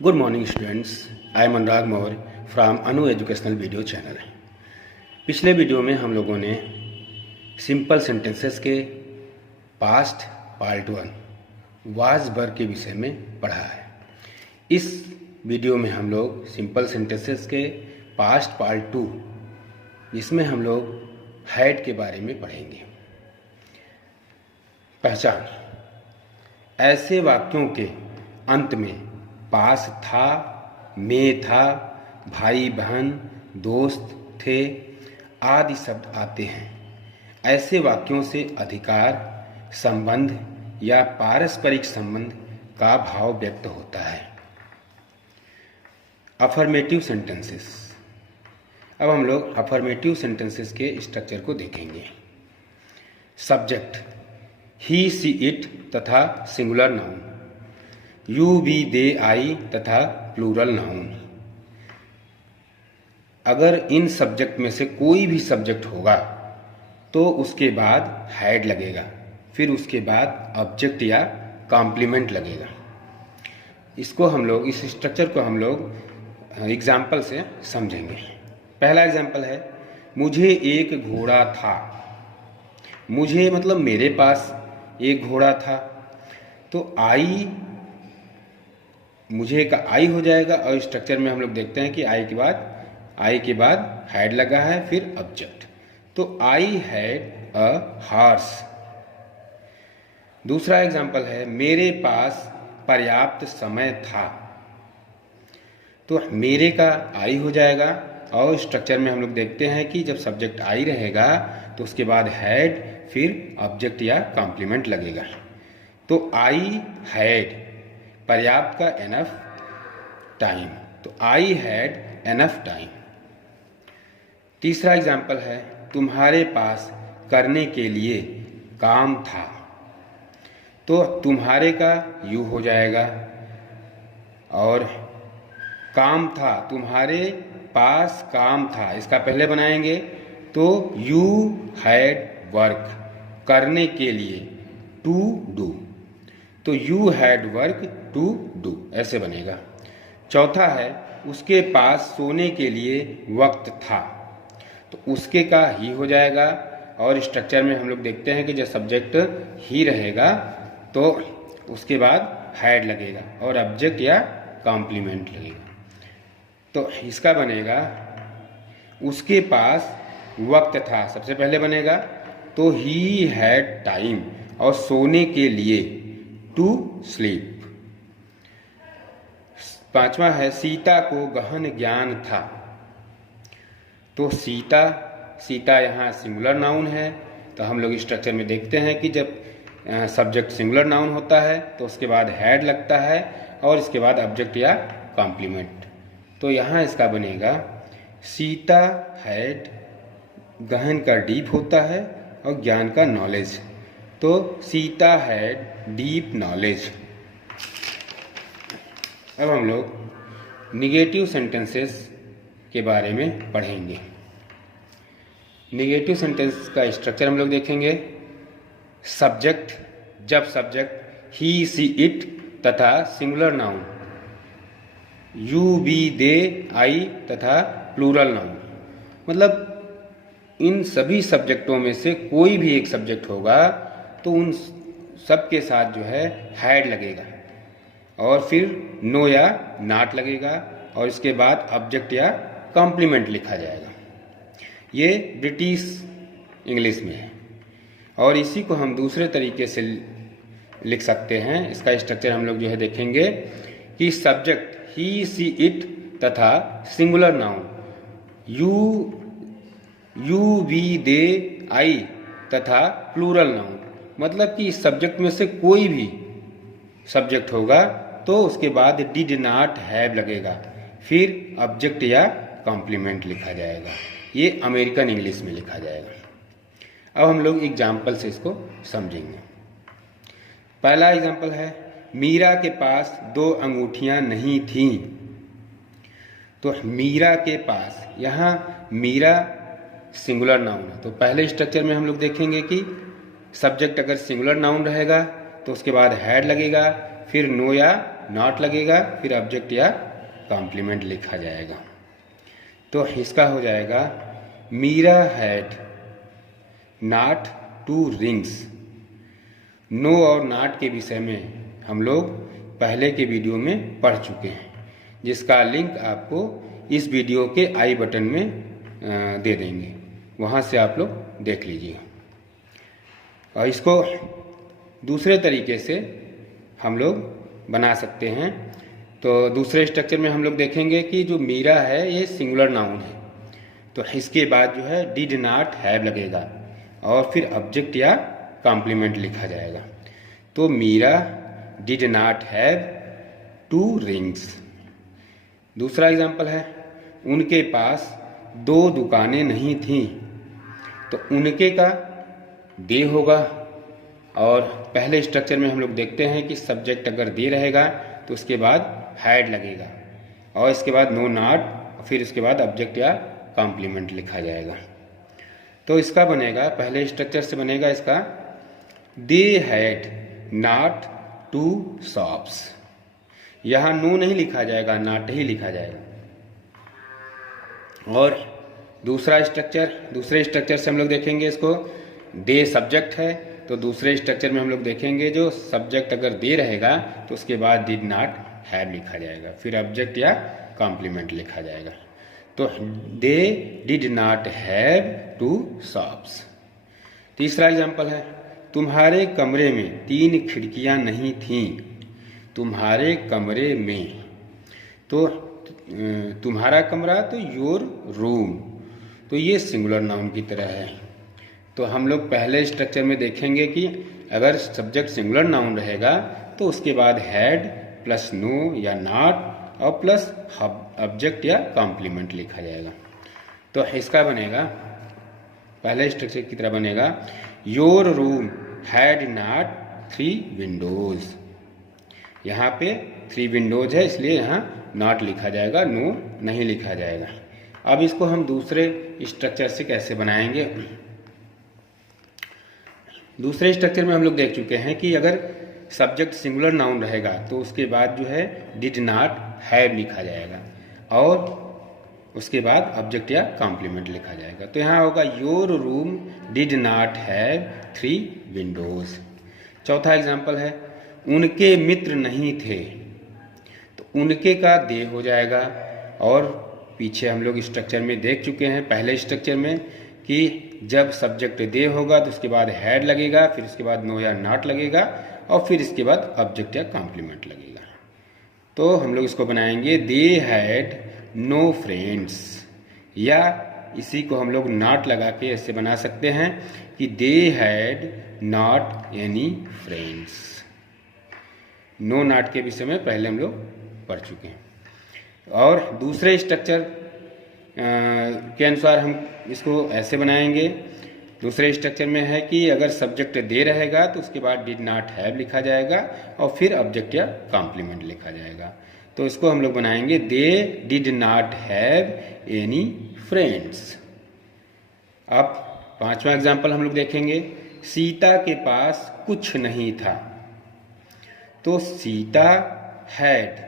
Good morning students, I am Anurag Maurya from Anu educational video channel. पिछले video में हम लोगों ने सिंपल सेंटेंसेस के पास्ट पार्ट 1 वाज वर के विषय में पढ़ा है। इस वीडियो में हम लोग सिंपल सेंटेंसेस के पास्ट पार्ट 2 जिसमें हम लोग हैड के बारे में पढ़ेंगे। पहचान: ऐसे वाक्यों के अंत में पास था, में था, भाई बहन, दोस्त थे आदि शब्द आते हैं। ऐसे वाक्यों से अधिकार, संबंध या पारस्परिक संबंध का भाव व्यक्त होता है। Affirmative sentences. अब हम लोग अफर्मेटिव सेंटेंसेस के स्ट्रक्चर को देखेंगे। सब्जेक्ट ही, सी, इट तथा सिंगुलर नाउन, यू, वी, दे, आई तथा प्लूरल नाउन। अगर इन सब्जेक्ट में से कोई भी सब्जेक्ट होगा तो उसके बाद हैड लगेगा, फिर उसके बाद ऑब्जेक्ट या कॉम्प्लीमेंट लगेगा। इसको हम लोग, इस स्ट्रक्चर को हम लोग एग्जाम्पल से समझेंगे। पहला एग्जाम्पल है, मुझे एक घोड़ा था। मुझे मतलब मेरे पास एक घोड़ा था, तो आई, मुझे का आई हो जाएगा और स्ट्रक्चर में हम लोग देखते हैं कि आई के बाद हैड लगा है, फिर ऑब्जेक्ट। तो आई हैड अ हॉर्स। दूसरा एग्जाम्पल है, मेरे पास पर्याप्त समय था। तो मेरे का आई हो जाएगा और स्ट्रक्चर में हम लोग देखते हैं कि जब सब्जेक्ट आई रहेगा तो उसके बाद हैड, फिर ऑब्जेक्ट या कॉम्प्लीमेंट लगेगा। तो आई हैड पर्याप्त का एनफ टाइम, तो आई हैड एनफ टाइम। तीसरा एग्जाम्पल है, तुम्हारे पास करने के लिए काम था। तो तुम्हारे का यू हो जाएगा और काम था, तुम्हारे पास काम था, इसका पहले बनाएंगे तो यू हैड वर्क, करने के लिए, टू डू, तो you had work to do, ऐसे बनेगा। चौथा है, उसके पास सोने के लिए वक्त था। तो उसके का ही हो जाएगा और स्ट्रक्चर में हम लोग देखते हैं कि जब सब्जेक्ट ही रहेगा तो उसके बाद हैड लगेगा और ऑब्जेक्ट या कॉम्प्लीमेंट लगेगा। तो इसका बनेगा, उसके पास वक्त था, सबसे पहले बनेगा तो ही हैड टाइम, और सोने के लिए टू स्लीप। पांचवा है, सीता को गहन ज्ञान था। तो सीता यहाँ सिंगुलर नाउन है, तो हम लोग स्ट्रक्चर में देखते हैं कि जब सब्जेक्ट सिंगुलर नाउन होता है तो उसके बाद हैड लगता है और इसके बाद ऑब्जेक्ट या कॉम्प्लीमेंट। तो यहाँ इसका बनेगा, सीता हैड, गहन का डीप होता है और ज्ञान का नॉलेज, तो सीता हैड डीप नॉलेज। अब हम लोग निगेटिव सेंटेंसेस के बारे में पढ़ेंगे। निगेटिव सेंटेंस का स्ट्रक्चर हम लोग देखेंगे। सब्जेक्ट, जब सब्जेक्ट ही, सी, इट तथा सिंगुलर नाउन, यू, वी, दे, आई तथा प्लूरल नाउन, मतलब इन सभी सब्जेक्टों में से कोई भी एक सब्जेक्ट होगा तो उन सब के साथ जो है हैड लगेगा और फिर नो या नॉट लगेगा और इसके बाद ऑब्जेक्ट या कॉम्प्लीमेंट लिखा जाएगा। ये ब्रिटिश इंग्लिश में है और इसी को हम दूसरे तरीके से लिख सकते हैं। इसका स्ट्रक्चर हम लोग जो है देखेंगे कि सब्जेक्ट ही, सी, इट तथा सिंगुलर नाउन यू, वी, दे, आई तथा प्लूरल नाउन, मतलब कि इस सब्जेक्ट में से कोई भी सब्जेक्ट होगा तो उसके बाद डिड नॉट हैव लगेगा, फिर ऑब्जेक्ट या कॉम्प्लीमेंट लिखा जाएगा। ये अमेरिकन इंग्लिश में लिखा जाएगा। अब हम लोग एग्जाम्पल से इसको समझेंगे। पहला एग्जाम्पल है, मीरा के पास 2 अंगूठियां नहीं थीं। तो मीरा के पास, यहाँ मीरा सिंगुलर नाउन है, तो पहले स्ट्रक्चर में हम लोग देखेंगे कि सब्जेक्ट अगर सिंगुलर नाउन रहेगा तो उसके बाद हैड लगेगा, फिर नो या नॉट लगेगा, फिर ऑब्जेक्ट या कॉम्प्लीमेंट लिखा जाएगा। तो इसका हो जाएगा Meera had not 2 rings. No और नॉट के विषय में हम लोग पहले के वीडियो में पढ़ चुके हैं, जिसका लिंक आपको इस वीडियो के आई बटन में दे देंगे, वहाँ से आप लोग देख लीजिए। और इसको दूसरे तरीके से हम लोग बना सकते हैं। तो दूसरे स्ट्रक्चर में हम लोग देखेंगे कि जो मीरा है ये सिंगुलर नाउन है, तो इसके बाद जो है डिड नॉट हैव लगेगा और फिर ऑब्जेक्ट या कॉम्प्लीमेंट लिखा जाएगा। तो Meera did not have 2 rings. दूसरा एग्जाम्पल है, उनके पास 2 दुकानें नहीं थीं। तो उनके का दे होगा, और पहले स्ट्रक्चर में हम लोग देखते हैं कि सब्जेक्ट अगर दे रहेगा तो उसके बाद हैड लगेगा और इसके बाद नो नॉट, फिर उसके बाद ऑब्जेक्ट या कॉम्प्लीमेंट लिखा जाएगा। तो इसका बनेगा, पहले स्ट्रक्चर से बनेगा इसका दे हैड नॉट 2 शॉप्स। यहाँ नो नहीं लिखा जाएगा, नॉट ही लिखा जाएगा। और दूसरे स्ट्रक्चर से हम लोग देखेंगे इसको, दे सब्जेक्ट है, तो दूसरे स्ट्रक्चर में हम लोग देखेंगे जो सब्जेक्ट अगर दे रहेगा तो उसके बाद डिड नॉट हैव लिखा जाएगा, फिर ऑब्जेक्ट या कॉम्प्लीमेंट लिखा जाएगा। तो they did not have 2 shops. तीसरा एग्जाम्पल है, तुम्हारे कमरे में 3 खिड़कियां नहीं थीं। तुम्हारे कमरे में, तो तुम्हारा कमरा तो योर रूम, तो ये सिंगुलर नाउन की तरह है। तो हम लोग पहले स्ट्रक्चर में देखेंगे कि अगर सब्जेक्ट सिंगुलर नाउन रहेगा तो उसके बाद हैड प्लस नो या नॉट और प्लस ऑब्जेक्ट या कॉम्प्लीमेंट लिखा जाएगा। तो इसका बनेगा, पहले स्ट्रक्चर की तरह बनेगा, your room had not 3 Windows. यहाँ पे 3 विंडोज है, इसलिए यहाँ नॉट लिखा जाएगा, नो नहीं लिखा जाएगा। अब इसको हम दूसरे स्ट्रक्चर से कैसे बनाएंगे। दूसरे स्ट्रक्चर में हम लोग देख चुके हैं कि अगर सब्जेक्ट सिंगुलर नाउन रहेगा तो उसके बाद जो है डिड नॉट हैव लिखा जाएगा और उसके बाद ऑब्जेक्ट या कॉम्प्लीमेंट लिखा जाएगा। तो यहाँ होगा your room did not have 3 Windows. चौथा एग्जाम्पल है, उनके मित्र नहीं थे। तो उनके का दे हो जाएगा, और पीछे हम लोग स्ट्रक्चर में देख चुके हैं पहले स्ट्रक्चर में कि जब सब्जेक्ट दे होगा तो उसके बाद हैड लगेगा, फिर उसके बाद नो या नॉट लगेगा और फिर इसके बाद ऑब्जेक्ट या कॉम्प्लीमेंट लगेगा। तो हम लोग इसको बनाएंगे, दे हैड नो फ्रेंड्स, या इसी को हम लोग नॉट लगा के ऐसे बना सकते हैं कि they had not any friends. No not के विषय में पहले हम लोग पढ़ चुके हैं। और दूसरे स्ट्रक्चर के अनुसार हम इसको ऐसे बनाएंगे। दूसरे स्ट्रक्चर में है कि अगर सब्जेक्ट दे रहेगा तो उसके बाद डिड नॉट हैव लिखा जाएगा और फिर ऑब्जेक्ट या कॉम्प्लीमेंट लिखा जाएगा। तो इसको हम लोग बनाएंगे, they did not have any friends. अब पांचवा एग्जाम्पल हम लोग देखेंगे, सीता के पास कुछ नहीं था। तो सीता हैड,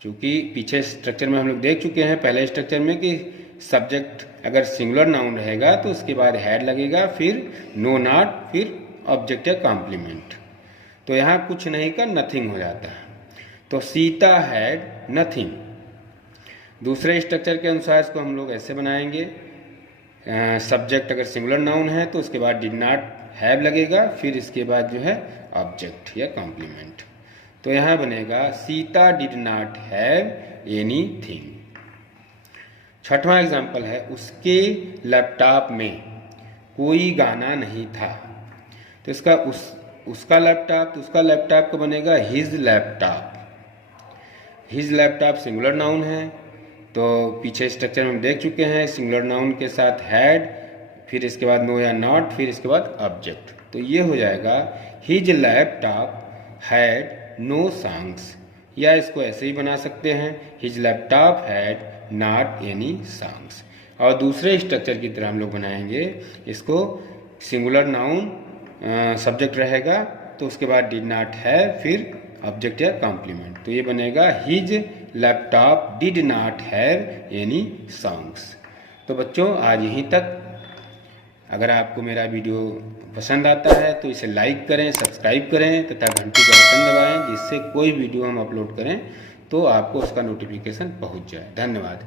चूंकि पीछे स्ट्रक्चर में हम लोग देख चुके हैं पहले स्ट्रक्चर में कि सब्जेक्ट अगर सिंगुलर नाउन रहेगा तो उसके बाद हैड लगेगा, फिर नो नॉट, फिर ऑब्जेक्ट या कॉम्प्लीमेंट। तो यहाँ कुछ नहीं का नथिंग हो जाता है। तो सीता हैड नथिंग। दूसरे स्ट्रक्चर के अनुसार इसको हम लोग ऐसे बनाएंगे, सब्जेक्ट अगर सिंगुलर नाउन है तो उसके बाद डिड नॉट हैव लगेगा, फिर इसके बाद जो है ऑब्जेक्ट या कॉम्प्लीमेंट। तो यहाँ बनेगा, Sita did not have anything. छठवां एग्जाम्पल है, उसके लैपटॉप में कोई गाना नहीं था। तो इसका उसका लैपटॉप, तो उसका लैपटॉप को बनेगा his laptop. His laptop singular noun है, तो पीछे स्ट्रक्चर में हम देख चुके हैं सिंगुलर नाउन के साथ हैड, फिर इसके बाद नो या नॉट, फिर इसके बाद ऑब्जेक्ट। तो ये हो जाएगा, his laptop had no songs, या इसको ऐसे ही बना सकते हैं, his laptop had not any songs. और दूसरे स्ट्रक्चर की तरह हम लोग बनाएंगे इसको, सिंगुलर नाउन सब्जेक्ट रहेगा तो उसके बाद डिड नॉट हैव, फिर ऑब्जेक्ट या कॉम्प्लीमेंट। तो ये बनेगा his laptop did not have any songs. तो बच्चों आज यहीं तक। अगर आपको मेरा वीडियो पसंद आता है तो इसे लाइक करें, सब्सक्राइब करें तथा घंटी का बटन दबाएं, जिससे कोई वीडियो हम अपलोड करें तो आपको उसका नोटिफिकेशन पहुंच जाए। धन्यवाद।